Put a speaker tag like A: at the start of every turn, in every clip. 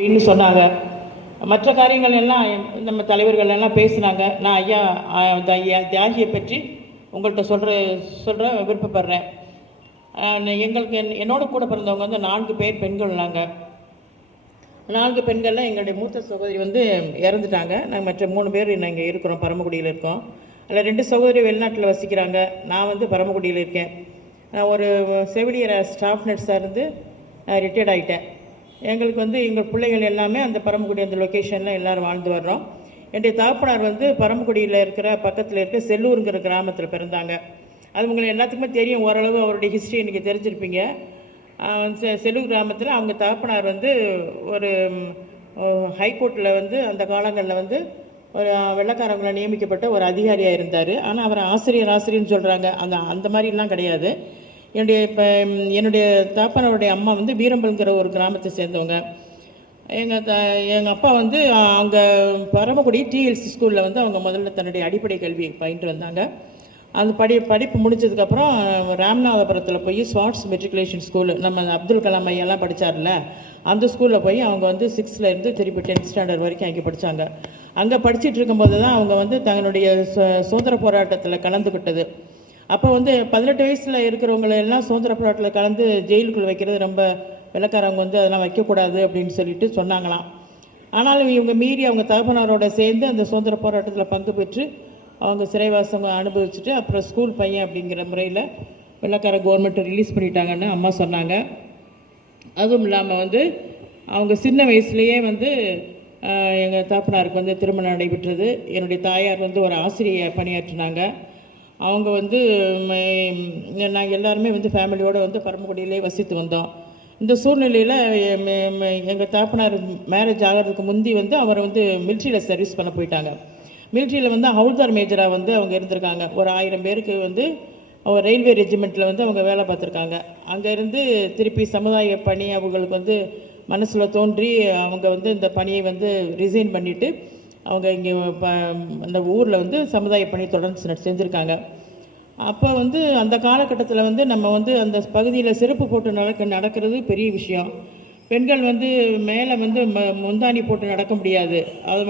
A: அப்படின்னு சொன்னாங்க. மற்ற காரியங்கள் எல்லாம் நம்ம தலைவர்கள் எல்லாம் பேசினாங்க. நான் ஐயா இந்த ஐயா தியாகியை பற்றி உங்கள்கிட்ட சொல்கிற சொல்கிற விருப்பப்படுறேன். எங்களுக்கு என் என்னோட கூட பிறந்தவங்க வந்து நான்கு பேர் பெண்கள் நாங்கள் நான்கு பெண்களில் எங்களுடைய மூத்த சகோதரி வந்து இறந்துட்டாங்க. நாங்கள் மற்ற மூணு பேர் இங்கே இருக்கிறோம் பரமக்குடியில் இருக்கோம். அதில் ரெண்டு சகோதரி வெளிநாட்டில் வசிக்கிறாங்க. நான் வந்து பரமக்குடியில் இருக்கேன். நான் ஒரு செவிலியர் ஸ்டாஃப் நர்ஸாக இருந்து ரிட்டையர்ட் ஆகிட்டேன் எங்களுக்கு வந்து எங்கள் பிள்ளைகள் எல்லாமே அந்த பரமக்குடி அந்த லொக்கேஷனில் எல்லாரும் வாழ்ந்து வர்றோம். என்னுடைய தகப்பனார் வந்து பரமக்குடியில் இருக்கிற பக்கத்தில் இருக்கிற செல்லூருங்கிற கிராமத்தில் பிறந்தாங்க. அது உங்களுக்கு எல்லாத்துக்குமே தெரியும் ஓரளவு அவருடைய ஹிஸ்ட்ரி எனக்கு தெரிஞ்சிருப்பீங்க. செ- செல்லூர் கிராமத்தில் அவங்க தகப்பனார் வந்து ஒரு ஹைகோர்ட்டில் வந்து அந்த காலங்களில் வந்து ஒரு வெள்ளக்காரங்களை நியமிக்கப்பட்ட ஒரு அதிகாரியாக இருந்தார். ஆனால் அவர் ஆசிரியர் ஆசிரியர்னு சொல்கிறாங்க அந்த அந்த மாதிரிலாம் கிடையாது. என்னுடைய இப்போ என்னுடைய தாப்பனோடைய அம்மா வந்து வீரம்பல்ங்கிற ஒரு கிராமத்தை சேர்ந்தவங்க. எங்கள் த எங்கள் அப்பா வந்து அங்கே பரமக்குடி டிஎல்சி ஸ்கூலில் வந்து அவங்க முதல்ல தன்னுடைய அடிப்படை கல்வி பயின்று வந்தாங்க. அந்த படி படிப்பு முடிச்சதுக்கப்புறம் ராமநாதபுரத்தில் போய் ஸ்வாட்ஸ் மெட்ரிகுலேஷன் ஸ்கூலு நம்ம அப்துல் கலாம் ஐயெல்லாம் படித்தார்ல அந்த ஸ்கூலில் போய் அவங்க வந்து சிக்ஸ்த்தில் இருந்து திருப்பி டென்த் ஸ்டாண்டர்ட் வரைக்கும் அங்கே படித்தாங்க அங்கே படிச்சுட்டு இருக்கும்போது தான் அவங்க வந்து தங்களுடைய சு- சுதந்திர போராட்டத்தில் கலந்துக்கிட்டது அப்போ வந்து பதினெட்டு வயசில் இருக்கிறவங்களை எல்லாம் சுதந்திர போராட்டத்தில் கலந்து ஜெயிலுக்குள்ளே வைக்கிறது ரொம்ப வெள்ளக்காரவங்க வந்து அதெல்லாம் வைக்கக்கூடாது அப்படின்னு சொல்லிட்டு சொன்னாங்களாம். ஆனாலும் இவங்க மீறி அவங்க தகப்பனாரோட சேர்ந்து அந்த சுதந்திர போராட்டத்தில் பங்கு பெற்று அவங்க சிறைவாசம் அனுபவிச்சுட்டு அப்புறம் ஸ்கூல் பையன் அப்படிங்கிற முறையில் வெள்ளக்கார கவர்மெண்ட் ரிலீஸ் பண்ணிட்டாங்கன்னு அம்மா சொன்னாங்க. அதுவும் இல்லாமல் வந்து அவங்க சின்ன வயசுலேயே வந்து எங்கள் தாப்பனாருக்கு வந்து திருமணம் நடைபெற்றது. என்னுடைய தாயார் வந்து ஒரு ஆசிரியை பணியாற்றினாங்க. அவங்க வந்து நாங்கள் எல்லாருமே வந்து ஃபேமிலியோடு வந்து பரமக்குடியிலே வசித்து வந்தோம். இந்த சூழ்நிலையில் எங்கள் தாப்பனார் மேரேஜ் ஆகிறதுக்கு முந்தி வந்து அவரை வந்து மிலிட்ரியில் சர்வீஸ் பண்ண போயிட்டாங்க. மிலிட்ரியில் வந்து ஹவுல்தார் மேஜராக வந்து அவங்க இருந்திருக்காங்க. ஒரு ஆயிரம் பேருக்கு வந்து அவர் ரயில்வே ரெஜிமெண்ட்டில் வந்து அவங்க வேலை பார்த்துருக்காங்க. அங்கேருந்து திருப்பி சமுதாய பணி அவங்களுக்கு வந்து மனசில் தோன்றி அவங்க வந்து இந்த பணியை வந்து ரிசைன் பண்ணிவிட்டு அவங்க இங்கே அந்த ஊரில் வந்து சமுதாய பணி தொடர்ந்து செஞ்சுருக்காங்க. அப்போ வந்து அந்த காலகட்டத்தில் வந்து நம்ம வந்து அந்த பகுதியில் செருப்பு போட்டு நடக்க நடக்கிறது பெரிய விஷயம். பெண்கள் வந்து மேலே வந்து ம முந்தாணி போட்டு நடக்க முடியாது. அது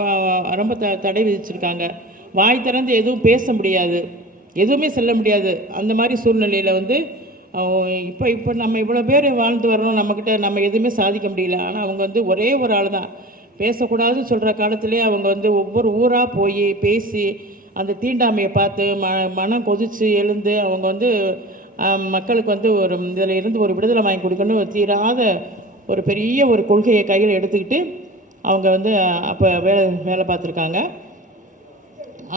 A: ரொம்ப த தடை விதிச்சிருக்காங்க. வாய் திறந்து எதுவும் பேச முடியாது. எதுவுமே செல்ல முடியாது. அந்த மாதிரி சூழ்நிலையில் வந்து இப்போ இப்போ நம்ம இவ்வளோ பேர் வாழ்ந்து வரணும் நம்மக்கிட்ட நம்ம எதுவுமே சாதிக்க முடியல. ஆனால் அவங்க வந்து ஒரே ஒரு ஆள் தான் பேசக்கூடாதுன்னு சொல்கிற காலத்திலே அவங்க வந்து ஒவ்வொரு ஊராக போய் பேசி அந்த தீண்டாமையை பார்த்து ம மனம் கொதித்து எழுந்து அவங்க வந்து மக்களுக்கு வந்து ஒரு இதில் இருந்து ஒரு விடுதலை வாங்கி கொடுக்கணும் தீராத ஒரு பெரிய ஒரு கொள்கையை கையில் எடுத்துக்கிட்டு அவங்க வந்து அப்போ வேலை வேலை பார்த்துருக்காங்க.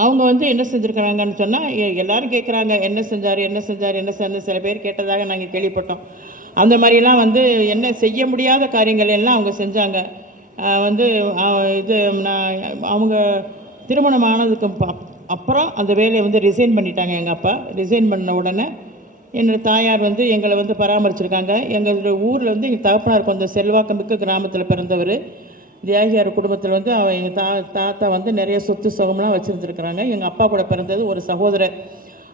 A: அவங்க வந்து என்ன செஞ்சுருக்கிறாங்கன்னு சொன்னால் எல்லோரும் கேட்குறாங்க என்ன செஞ்சார் என்ன செஞ்சார் என்ன செஞ்சு சில பேர் கேட்டதாக நாங்கள் கேள்விப்பட்டோம். அந்த மாதிரிலாம் வந்து என்ன செய்ய முடியாத காரியங்கள் எல்லாம் அவங்க செஞ்சாங்க. வந்து இது நான் அவங்க திருமணம் ஆனதுக்கு அப்புறம் அந்த வேலையை வந்து ரிசைன் பண்ணிட்டாங்க எங்கள் அப்பா. ரிசைன் பண்ண உடனே என்னோடய தாயார் வந்து எங்களை வந்து பராமரிச்சிருக்காங்க. எங்களுடைய ஊரில் வந்து எங்கள் தகப்பனார் கொஞ்சம் செல்வாக்கமிக்க கிராமத்தில் பிறந்தவர். தியாகியார் குடும்பத்தில் வந்து அவன் எங்கள் தா தாத்தா வந்து நிறைய சொத்து சுகம்லாம் வச்சுருந்துருக்குறாங்க. எங்கள் அப்பா கூட பிறந்தது ஒரு சகோதரர்.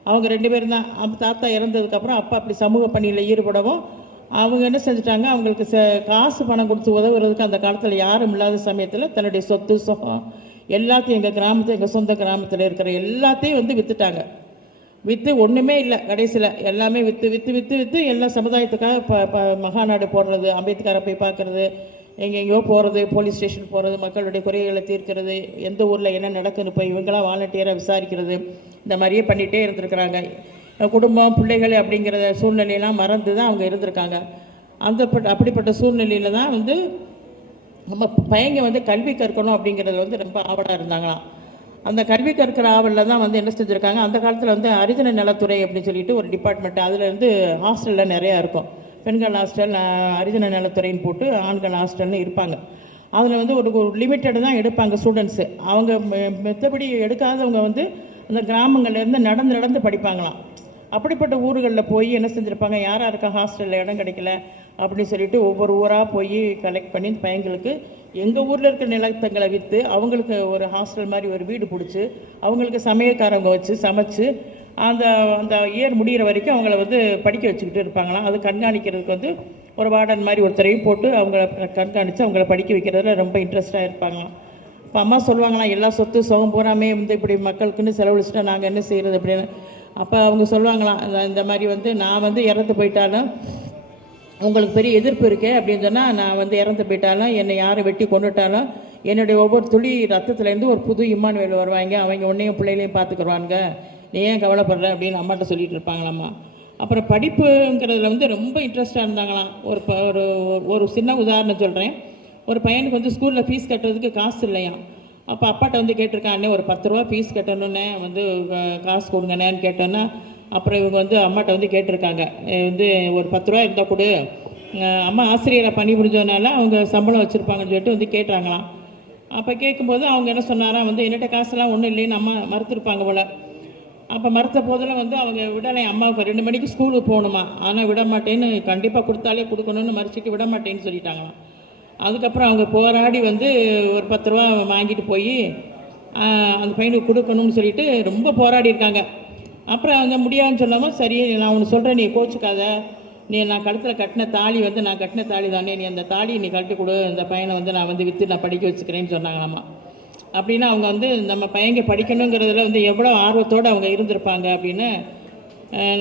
A: அவங்க ரெண்டு பேரும் தான். அப்போ தாத்தா இறந்ததுக்கப்புறம் அப்பா அப்படி சமூக பணியில் ஈடுபடவும் அவங்க என்ன செஞ்சுட்டாங்க? அவங்களுக்கு ச காசு பணம் கொடுத்து உதவுறதுக்கு அந்த காலத்தில் யாரும் இல்லாத சமயத்தில் தன்னுடைய சொத்து சுகம் எல்லாத்தையும் எங்கள் கிராமத்தில் எங்கள் சொந்த கிராமத்தில் இருக்கிற எல்லாத்தையும் வந்து விற்றுட்டாங்க விற்று ஒன்றுமே இல்லை கடைசியில். எல்லாமே விற்று விற்று விற்று விற்று எல்லாம் சமுதாயத்துக்காக ப ப மகாநாடு போடுறது அம்பேத்கரை போய் பார்க்குறது எங்கெங்கேயோ போகிறது போலீஸ் ஸ்டேஷன் போகிறது மக்களுடைய குறைகளை தீர்க்கிறது எந்த ஊரில் என்ன நடக்குதுன்னு போய் இவங்களாம் வாலண்டியராக விசாரிக்கிறது இந்த மாதிரியே பண்ணிகிட்டே இருந்திருக்கிறாங்க. குடும்பம் பிள்ளைகள் அப்படிங்கிற சூழ்நிலையெல்லாம் மறந்து தான் அவங்க இருந்திருக்காங்க. அந்த பட்ட- அப்படிப்பட்ட சூழ்நிலையில் தான் வந்து நம்ம பையங்க வந்து கல்வி கற்கணும் அப்படிங்கிறது வந்து ரொம்ப ஆவலாக இருந்தாங்களாம். அந்த கல்வி கற்கிற ஆவலில் தான் வந்து என்ன செஞ்சுருக்காங்க? அந்த காலத்தில் வந்து அரிஜன நலத்துறை அப்படின்னு சொல்லிட்டு ஒரு டிபார்ட்மெண்ட் அதில் வந்து ஹாஸ்டலில் நிறையா இருக்கும். பெண்கள் ஹாஸ்டல் அரிஜன நலத்துறைன்னு போட்டு ஆண்கள் ஹாஸ்டல்னு இருப்பாங்க. அதில் வந்து ஒரு லிமிட்டடு தான் எடுப்பாங்க ஸ்டூடெண்ட்ஸு அவங்க மெ- மெத்தபடி எடுக்காதவங்க வந்து அந்த கிராமங்கள்லேருந்து நடந்து நடந்து படிப்பாங்களாம். அப்படிப்பட்ட ஊர்களில் போய் என்ன செஞ்சுருப்பாங்க? யார் யாருக்கா ஹாஸ்டலில் இடம் கிடைக்கல? அப்படின்னு சொல்லிட்டு ஒவ்வொரு ஊராக போய் கலெக்ட் பண்ணி பையங்களுக்கு எங்கள் ஊரில் இருக்கிற நிலத்தங்களை விற்று அவங்களுக்கு ஒரு ஹாஸ்டல் மாதிரி ஒரு வீடு பிடிச்சி அவங்களுக்கு சமையல்காரங்க வச்சு சமைச்சு அந்த அந்த இயர் முடிகிற வரைக்கும் அவங்கள வந்து படிக்க வச்சுக்கிட்டு இருப்பாங்களாம். அது கண்காணிக்கிறதுக்கு வந்து ஒரு வார்டன் மாதிரி ஒருத்தரையும் போட்டு அவங்கள கண்காணித்து அவங்கள படிக்க வைக்கிறதுல ரொம்ப இன்ட்ரெஸ்டாக இருப்பாங்களாம். இப்போ அம்மா சொல்லுவாங்களாம் எல்லா சொத்து சுகம் பூராமே வந்து இப்படி மக்களுக்குன்னு செலவழிச்சிட்டா நாங்கள் என்ன செய்கிறது அப்படின்னு. அப்போ அவங்க சொல்லுவாங்களாம் இந்த- இந்த மாதிரி வந்து நான் வந்து இறந்து போயிட்டாலும் உங்களுக்கு பெரிய எதிர்ப்பு இருக்கே அப்படின்னு சொன்னால் நான் வந்து இறந்து போயிட்டாலும் என்னை யாரை வெட்டி கொண்டுட்டாலும் என்னுடைய ஒவ்வொரு துளி ரத்தத்துலேருந்து ஒரு புது இம்மானுவேல் வருவாங்க. அவங்க உன்னையும் பிள்ளைகளையும் பார்த்துக்குருவானுங்க. நீ ஏன் கவலைப்படுற அப்படின்னு அம்மாட்ட சொல்லிட்டு இருப்பாங்களாம்மா. அப்புறம் படிப்புங்கிறதுல வந்து ரொம்ப இன்ட்ரெஸ்டாக இருந்தாங்களாம். ஒரு ப- ஒரு ஒரு சின்ன உதாரணம் சொல்கிறேன் ஒரு பையனுக்கு வந்து ஸ்கூலில் ஃபீஸ் கட்டுறதுக்கு காசு இல்லையாம். அப்போ அப்பாட்ட வந்து கேட்டிருக்கான் அண்ணே ஒரு பத்து ரூபா ஃபீஸ் கட்டணுன்னே வந்து காசு கொடுங்கண்ணேன்னு கேட்டோன்னா அப்புறம் இவங்க வந்து அம்மாட்ட வந்து கேட்டிருக்காங்க. வந்து ஒரு பத்து ரூபா இருந்தால் கொடு. அம்மா ஆசிரியரை பணி புரிஞ்சதுனால அவங்க சம்பளம் வச்சுருப்பாங்கன்னு சொல்லிட்டு வந்து கேட்டாங்களாம் அப்போ கேட்கும்போது அவங்க என்ன சொன்னாராம் வந்து என்னட்ட காசுலாம் ஒன்றும் இல்லைன்னு அம்மா மறுத்துருப்பாங்க போல். அப்போ மறுத்த போதில் வந்து அவங்க விடலை அம்மாவுக்கு ரெண்டு மணிக்கு ஸ்கூலுக்கு போகணுமா? ஆனால் விட மாட்டேன்னு கண்டிப்பாக கொடுத்தாலே கொடுக்கணும்னு மறுச்சிட்டு விட மாட்டேன்னு சொல்லிட்டாங்களாம். அதுக்கப்புறம் அவங்க போராடி வந்து ஒரு பத்து ரூபா வாங்கிட்டு போய் அந்த பையனுக்கு கொடுக்கணும்னு சொல்லிட்டு ரொம்ப போராடி இருக்காங்க. அப்புறம் அவங்க முடியாதுன்னு சொல்லாமல் சரி நான் ஒன்று சொல்கிறேன் நீ கோச்சுக்காத. நீ நான் கழுத்தில் கட்டின தாலி வந்து நான் கட்டின தாலி தானே நீ அந்த தாலியை நீ கட்டி கொடு இந்த பையனை வந்து நான் வந்து விற்று நான் படிக்க வச்சுக்கிறேன்னு சொன்னாங்களாம்மா அப்படின்னு அவங்க வந்து நம்ம பையங்க படிக்கணுங்கிறதுல வந்து எவ்வளோ ஆர்வத்தோடு அவங்க இருந்திருப்பாங்க அப்படின்னு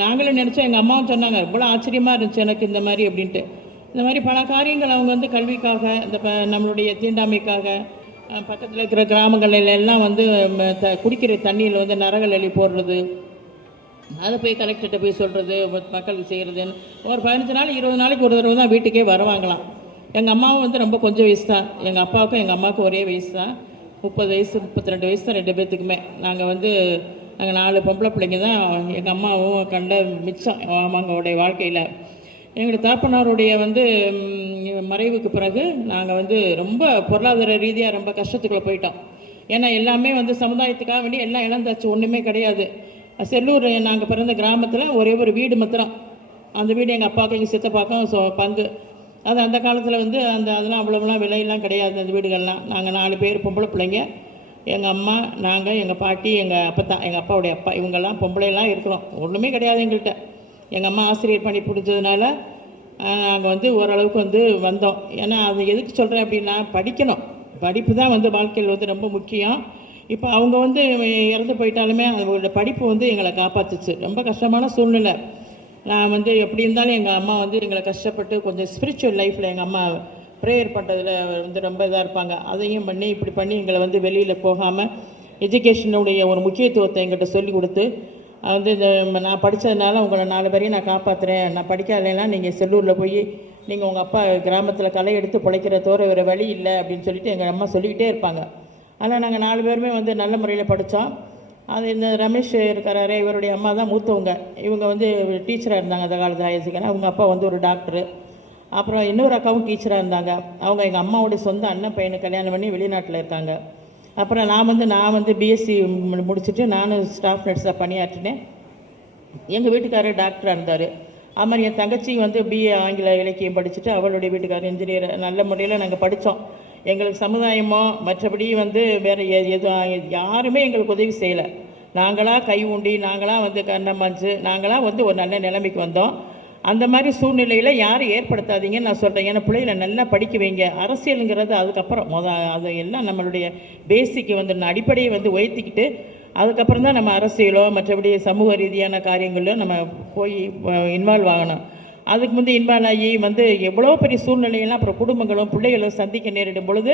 A: நாங்களும் நினச்சோம் எங்கள் அம்மாவும் சொன்னாங்க இவ்வளோ ஆச்சரியமாக இருந்துச்சு எனக்கு இந்த மாதிரி அப்படின்ட்டு. இந்த மாதிரி பல காரியங்கள் அவங்க வந்து கல்விக்காக இந்த ப நம்மளுடைய தீண்டாமைக்காக பக்கத்தில் இருக்கிற கிராமங்களில் எல்லாம் வந்து த குடிக்கிற தண்ணியில் வந்து நரகல் அள்ளி போடுறது அதை போய் கலெக்டர்கிட்ட போய் சொல்கிறது மக்களுக்கு செய்கிறதுன்னு ஒரு பதினஞ்சு நாள் இருபது நாளைக்கு ஒரு தடவை தான் வீட்டுக்கே வருவாங்களாம். எங்கள் அம்மாவும் வந்து ரொம்ப கொஞ்சம் வயசு தான். எங்கள் அப்பாவுக்கும் எங்கள் அம்மாவுக்கும் ஒரே வயசு தான். முப்பது வயசு முப்பத்தி ரெண்டு வயசு தான் ரெண்டு பேர்த்துக்குமே நாங்கள் வந்து நாங்கள் நாலு பொம்பளை பிள்ளைங்க தான். எங்கள் அம்மாவும் கண்ட மிச்சம் அவங்களுடைய வாழ்க்கையில். எங்களுடைய தாப்பனாருடைய வந்து மறைவுக்கு பிறகு நாங்கள் வந்து ரொம்ப பொருளாதார ரீதியாக ரொம்ப கஷ்டத்துக்குள்ளே போயிட்டோம். ஏன்னா எல்லாமே வந்து சமுதாயத்துக்காக வேண்டி எல்லாம் இழந்தாச்சு. ஒன்றுமே கிடையாது. செல்லூர் நாங்கள் பிறந்த கிராமத்தில் ஒரே ஒரு வீடு மாத்திரம். அந்த வீடு எங்கள் அப்பாவுக்கும் எங்கள் சித்தப்பாக்கும் ஸோ பங்கு. அது அந்த காலத்தில் வந்து அந்த அதெல்லாம் அவ்வளோலாம் விலையெல்லாம் கிடையாது அந்த வீடுகள்லாம். நாங்கள் நாலு பேர் பொம்பளை பிள்ளைங்க. எங்கள் அம்மா நாங்கள் எங்கள் பாட்டி எங்கள் அப்பத்தா எங்கள் அப்பாவுடைய அப்பா இவங்கெல்லாம் பொம்பளைலாம் இருக்கிறோம். ஒன்றுமே கிடையாது எங்கள்கிட்ட எங்கள் அம்மா ஆசிரியர் பண்ணி பிடிச்சதுனால நாங்கள் வந்து ஓரளவுக்கு வந்து வந்தோம். ஏன்னா அது எதுக்கு சொல்கிறேன் அப்படின்னா படிக்கணும். படிப்பு தான் வந்து வாழ்க்கையில் வந்து ரொம்ப முக்கியம். இப்போ அவங்க வந்து இறந்து போயிட்டாலுமே அவங்களோட படிப்பு வந்து எங்களை காப்பாற்றுச்சு ரொம்ப கஷ்டமான சூழ்நிலை. நான் வந்து எப்படி இருந்தாலும் எங்கள் அம்மா வந்து எங்களை கஷ்டப்பட்டு கொஞ்சம் ஸ்பிரிச்சுவல் லைஃப்பில் எங்கள் அம்மா ப்ரேயர் பண்ணுறதுல வந்து ரொம்ப இதாக இருப்பாங்க. அதையும் பண்ணி இப்படி பண்ணி எங்களை வந்து வெளியில் போகாமல் எஜுகேஷனுடைய ஒரு முக்கியத்துவத்தை எங்கிட்ட சொல்லி கொடுத்து வந்து இந்த நான் படித்ததுனால உங்களை நாலு பேரையும் நான் காப்பாற்றுறேன் நான் படிக்காதேன்னா நீங்கள் செல்லூரில் போய் நீங்கள் உங்கள் அப்பா கிராமத்தில் களை எடுத்து பிழைக்கிற தோற வேறு வழி இல்லை அப்படின்னு சொல்லிட்டு எங்கள் அம்மா சொல்லிக்கிட்டே இருப்பாங்க. ஆனால் நாங்கள் நாலு பேருமே வந்து நல்ல முறையில் படித்தோம் அது இந்த ரமேஷ் இருக்கிறாரே இவருடைய அம்மா தான் மூத்தவங்க. இவங்க வந்து டீச்சராக இருந்தாங்க அந்த காலத்தில் ஆயிடுச்சுக்கன்னா அவங்க அப்பா வந்து ஒரு டாக்டரு அப்புறம் இன்னொரு அக்காவும் டீச்சராக இருந்தாங்க. அவங்க எங்கள் அம்மாவுடைய சொந்த அண்ணன் பையனை கல்யாணம் பண்ணி வெளிநாட்டில் இருக்காங்க. அப்புறம் நான் வந்து நான் வந்து பிஎஸ்சி முடிச்சுட்டு நானும் ஸ்டாஃப் நர்ஸாக பணியாற்றினேன். எங்கள் வீட்டுக்காரர் டாக்டராக இருந்தார். அது மாதிரி என் தங்கச்சி வந்து பிஏ ஆங்கில இலக்கியம் படிச்சுட்டு அவளுடைய வீட்டுக்காரர் இன்ஜினியர் நல்ல முறையில் நாங்கள் படித்தோம் எங்களுக்கு சமுதாயமோ மற்றபடி வந்து வேறு எதுவும் யாருமே எங்களுக்கு உதவி செய்யலை. நாங்களாக கை ஊண்டி நாங்களாக வந்து கண்ணமாஞ்சு நாங்களாக வந்து ஒரு நல்ல நிலைமைக்கு வந்தோம். அந்த மாதிரி சூழ்நிலையில் யாரும் ஏற்படுத்தாதீங்கன்னு நான் சொல்கிறேன் ஏன்னா பிள்ளைகளை நல்லா படிக்க வைங்க அரசியலுங்கிறது அதுக்கப்புறம் மொத அது எல்லாம் நம்மளுடைய பேசிக்கு வந்து அடிப்படையை வந்து உயர்த்திக்கிட்டு அதுக்கப்புறம் தான் நம்ம அரசியலோ மற்றபடி சமூக ரீதியான காரியங்களோ நம்ம போய் இன்வால்வ் ஆகணும். அதுக்கு முந்தைய இன்வால்வ் ஆகி வந்து எவ்வளோ பெரிய சூழ்நிலையெல்லாம் அப்புறம் குடும்பங்களும் பிள்ளைகளும் சந்திக்க நேரிடும் பொழுது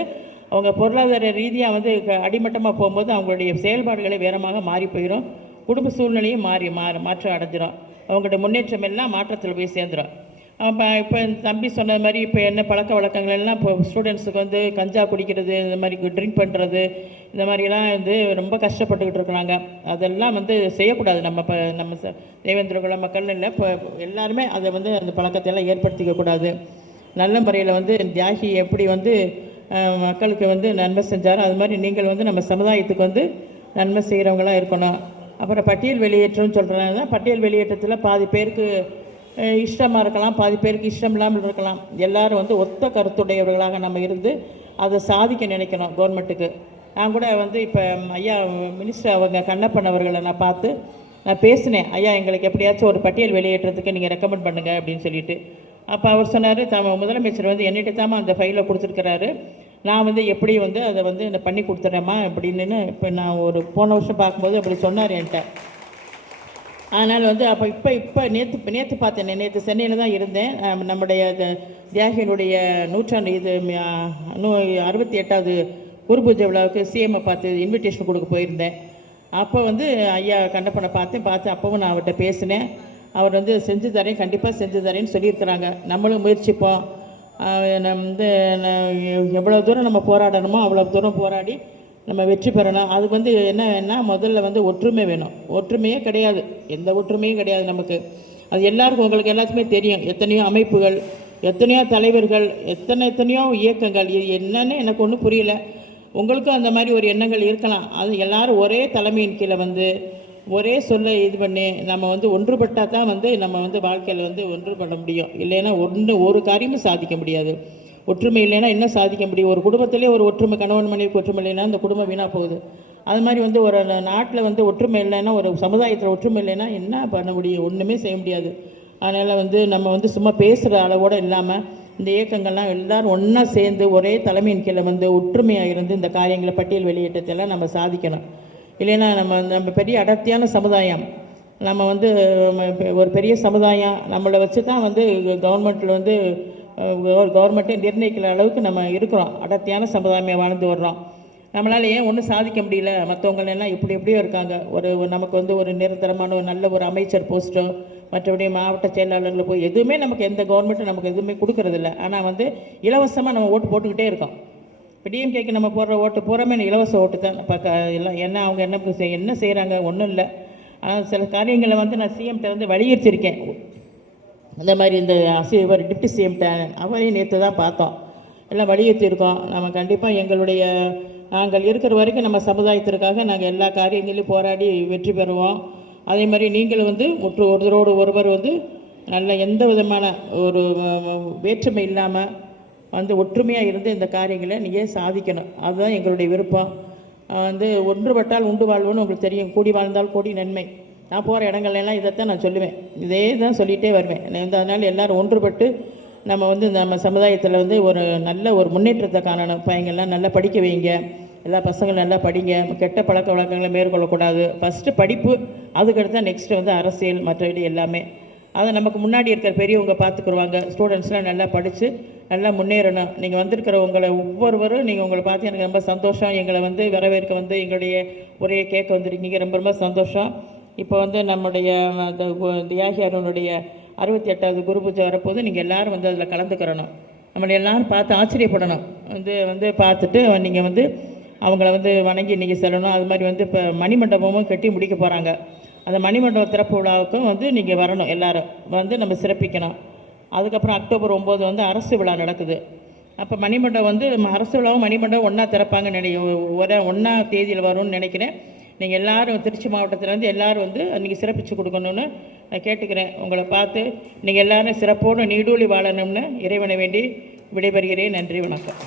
A: அவங்க பொருளாதார ரீதியாக வந்து அடிமட்டமாக போகும்போது அவங்களுடைய செயல்பாடுகளே வேறமாக மாறி போயிடும் குடும்ப சூழ்நிலையும் மாறி மாற மாற்றம் அடைஞ்சிரும். அவங்கள்ட்ட முன்னேற்றம் எல்லாம் மாற்றத்தில் போய் சேர்ந்துடும் அப்போ இப்போ தம்பி சொன்ன மாதிரி இப்போ என்ன பழக்க வழக்கங்கள் எல்லாம் இப்போ ஸ்டூடெண்ட்ஸுக்கு வந்து கஞ்சா குடிக்கிறது இந்த மாதிரி ட்ரிங்க் பண்ணுறது இந்த மாதிரிலாம் வந்து ரொம்ப கஷ்டப்பட்டுக்கிட்டு இருக்கிறாங்க. அதெல்லாம் வந்து செய்யக்கூடாது. நம்ம இப்போ நம்ம ச- தேவேந்திர குல மக்கள் இல்லை இப்போ எல்லாருமே அதை வந்து அந்த பழக்கத்தை எல்லாம் ஏற்படுத்திக்க கூடாது. நல்ல முறையில் வந்து தியாகி எப்படி வந்து மக்களுக்கு வந்து நன்மை செஞ்சாரோ அது மாதிரி நீங்கள் வந்து நம்ம சமுதாயத்துக்கு வந்து நன்மை செய்கிறவங்களா இருக்கணும். அப்புறம் பட்டியல் வெளியேற்றம்னு சொல்கிறாங்க பட்டியல் வெளியேற்றத்தில் பாதி பேருக்கு இஷ்டமாக இருக்கலாம் பாதி பேருக்கு இஷ்டம் இல்லாமல் இருக்கலாம். எல்லோரும் வந்து ஒத்த கருத்துடையவர்களாக நம்ம இருந்து அதை சாதிக்க நினைக்கணும் கவர்மெண்ட்டுக்கு. நான் கூட வந்து இப்போ ஐயா மினிஸ்டர் அவங்க கண்ணப்பன் அவர்களை நான் பார்த்து நான் பேசினேன். ஐயா எங்களுக்கு எப்படியாச்சும் ஒரு பட்டியல் வெளியேற்றத்துக்கு நீங்கள் ரெக்கமெண்ட் பண்ணுங்க அப்படின்னு சொல்லிட்டு. அப்போ அவர் சொன்னார் தம் முதலமைச்சர் வந்து என்னிட்ட தாம்மா அந்த ஃபைலை கொடுத்துருக்கிறாரு. நான் வந்து எப்படி வந்து அதை வந்து நான் பண்ணி கொடுத்துட்றேம்மா அப்படின்னு இப்போ நான் ஒரு போன வருஷம் பார்க்கும்போது அப்படி சொன்னார் என்கிட்ட. அதனால் வந்து அப்போ இப்போ இப்போ நேற்று நேற்று பார்த்தேன் நேற்று சென்னையில் தான் இருந்தேன். நம்முடைய த- தியாகியினுடைய நூற்றாண்டு இது நூ அறுபத்தி எட்டாவது குரு பூஜை விழாவுக்கு சிஎம்ஐ பார்த்து இன்விடேஷன் கொடுக்க போயிருந்தேன். அப்போ வந்து ஐயா கண்டப்பனை பார்த்தேன் பார்த்து அப்பவும் நான் அவர்கிட்ட பேசினேன். அவர் வந்து செஞ்சு தரேன் கண்டிப்பாக செஞ்சு தரேன்னு சொல்லியிருக்கிறாங்க. நம்மளும் முயற்சிப்போம். வந்து எவ்வளோ தூரம் நம்ம போராடணுமோ அவ்வளோ தூரம் போராடி நம்ம வெற்றி பெறணும். அதுக்கு வந்து என்னன்னா முதல்ல வந்து ஒற்றுமை வேணும். ஒற்றுமையே கிடையாது. எந்த ஒற்றுமையும் கிடையாது நமக்கு. அது எல்லாருக்கும் உங்களுக்கு எல்லாத்துக்குமே தெரியும். எத்தனையோ அமைப்புகள் எத்தனையோ தலைவர்கள் எத்தனை எத்தனையோ இயக்கங்கள். இது என்னன்னு எனக்கு ஒன்றும் புரியல. உங்களுக்கும் அந்த மாதிரி ஒரு எண்ணங்கள் இருக்கலாம். அது எல்லாரும் ஒரே தலைமையின் கீழே வந்து ஒரே சொல்ல இது பண்ணி நம்ம வந்து ஒன்றுபட்டால் தான் வந்து நம்ம வந்து வாழ்க்கையில் வந்து ஒன்று பண்ண முடியும். இல்லைன்னா ஒன்று ஒரு காரியமும் சாதிக்க முடியாது. ஒற்றுமை இல்லைன்னா என்ன சாதிக்க முடியும்? ஒரு குடும்பத்திலே ஒரு ஒற்றுமை கணவன் மனைவிக்கு ஒற்றுமை இல்லைன்னா அந்த குடும்பம் வீணாக போகுது. அது மாதிரி வந்து ஒரு நாட்டில் வந்து ஒற்றுமை இல்லைன்னா ஒரு சமுதாயத்தில் ஒற்றுமை இல்லைன்னா என்ன பண்ண முடியும்? ஒன்றுமே செய்ய முடியாது. அதனால் வந்து நம்ம வந்து சும்மா பேசுகிற அளவோடு இல்லாமல் இந்த இயக்கங்கள்லாம் எல்லோரும் ஒன்றா சேர்ந்து ஒரே தலைமையின் கீழே வந்து ஒற்றுமையாக இருந்து இந்த காரியங்களை பட்டியல் வெளியிட்டதெல்லாம் நம்ம சாதிக்கணும். இல்லைன்னா நம்ம நம்ம பெரிய அடர்த்தியான சமுதாயம். நம்ம வந்து ஒரு பெரிய சமுதாயம். நம்மளை வச்சு தான் வந்து கவர்மெண்ட்டில் வந்து கவர்மெண்ட்டே நிர்ணயிக்கிற அளவுக்கு நம்ம இருக்கிறோம். அடர்த்தியான சமுதாயமே வாழ்ந்து வர்றோம். நம்மளால் ஏன் ஒன்றும் சாதிக்க முடியல? மற்றவங்க எல்லாம் இப்படி எப்படியோ இருக்காங்க. ஒரு ஒரு நமக்கு வந்து ஒரு நிரந்தரமான ஒரு நல்ல ஒரு அமைச்சர் போஸ்ட்டோ மற்றபடி மாவட்ட செயலாளர்கள் போய் எதுவுமே நமக்கு எந்த கவர்மெண்ட்டும் நமக்கு எதுவுமே கொடுக்கறதில்ல. ஆனால் வந்து இலவசமாக நம்ம ஓட்டு போட்டுக்கிட்டே இருக்கோம். இப்போ டிஎம்கேக்கு நம்ம போடுற ஓட்டு பூராமே இலவச ஓட்டு தான். இப்போ க எல்லாம் என்ன அவங்க என்ன செய்- என்ன செய்கிறாங்க ஒன்றும் இல்லை. ஆனால் சில காரியங்களை வந்து நான் சிஎம்கிட்ட வந்து வலியுறுத்தியிருக்கேன். இந்த மாதிரி இந்த சி இவர் டிப்டி சிஎம்கிட்ட அவரையும் நேற்று தான் பார்த்தோம். எல்லாம் வலியுறுத்தியிருக்கோம். நம்ம கண்டிப்பாக எங்களுடைய நாங்கள் இருக்கிற வரைக்கும் நம்ம சமுதாயத்திற்காக நாங்கள் எல்லா காரியங்களையும் போராடி வெற்றி பெறுவோம். அதே மாதிரி நீங்களும் வந்து ஒற்று ஒருவரோடு ஒருவர் வந்து நல்ல எந்த விதமான ஒரு வேற்றுமை இல்லாமல் வந்து ஒற்றுமையாக இருந்து இந்த காரியங்களை நீங்கள் சாதிக்கணும். அதுதான் எங்களுடைய விருப்பம். வந்து ஒன்றுபட்டால் உண்டு வாழ்வுன்னு உங்களுக்கு தெரியும். கூடி வாழ்ந்தால் கூடி நன்மை. நான் போகிற இடங்கள்லாம் இதைத்தான் நான் சொல்லுவேன். இதே தான் சொல்லிகிட்டே வருவேன். இந்த வந்து அதனால் எல்லோரும் ஒன்றுபட்டு நம்ம வந்து நம்ம சமுதாயத்தில் வந்து ஒரு நல்ல ஒரு முன்னேற்றத்தை காணணும். பையங்கள்லாம் நல்லா படிக்க வைங்க. எல்லா பசங்களும் நல்லா படிங்க. கெட்ட பழக்க வழக்கங்களை மேற்கொள்ளக்கூடாது. ஃபஸ்ட்டு படிப்பு அதுக்கடுத்து தான் நெக்ஸ்ட்டு வந்து அரசியல் மற்றபடி எல்லாமே. அதை நமக்கு முன்னாடி இருக்கிற பெரியவங்க பார்த்துக்குருவாங்க. ஸ்டூடெண்ட்ஸ்லாம் நல்லா படித்து நல்லா முன்னேறணும். நீங்கள் வந்திருக்கிற உங்களை ஒவ்வொருவரும் நீங்கள் உங்களை பார்த்து எனக்கு ரொம்ப சந்தோஷம். எங்களை வந்து வரவேற்க வந்து எங்களுடைய உரையை கேட்க வந்திருக்கீங்க. ரொம்ப ரொம்ப சந்தோஷம். இப்போ வந்து நம்முடைய தியாகி அருணுடைய அறுபத்தி எட்டாவது குரு பூஜை வரப்போது நீங்கள் எல்லாரும் வந்து அதில் கலந்துக்கிறணும். நம்மளை எல்லோரும் பார்த்து ஆச்சரியப்படணும். வந்து வந்து பார்த்துட்டு நீங்கள் வந்து அவங்கள வந்து வணங்கி நீங்கள் செல்லணும். அது மாதிரி வந்து இப்போ மணிமண்டபமும் கட்டி முடிக்க போகிறாங்க அந்த மணிமண்டபம் திறப்பு விழாவுக்கும் வந்து நீங்கள் வரணும் எல்லோரும். வந்து நம்ம சிறப்பிக்கணும். அதுக்கப்புறம் அக்டோபர் ஒம்பது வந்து அரசு விழா நடக்குது. அப்போ மணிமண்டபம் வந்து அரசு விழாவும் மணிமண்டபம் ஒன்றா திறப்பாங்கன்னு நினை ஒரே ஒன்றா தேதியில் வரும்னு நினைக்கிறேன். நீங்கள் எல்லாரும் திருச்சி மாவட்டத்திலேருந்து எல்லாரும் வந்து அன்றைக்கி சிறப்பித்து கொடுக்கணும்னு நான் கேட்டுக்கிறேன். உங்களை பார்த்து நீங்கள் எல்லாரும் சிறப்போடு நீடூழி வாழணும்னு இறைவனை வேண்டி விடைபெறுகிறேன். நன்றி வணக்கம்.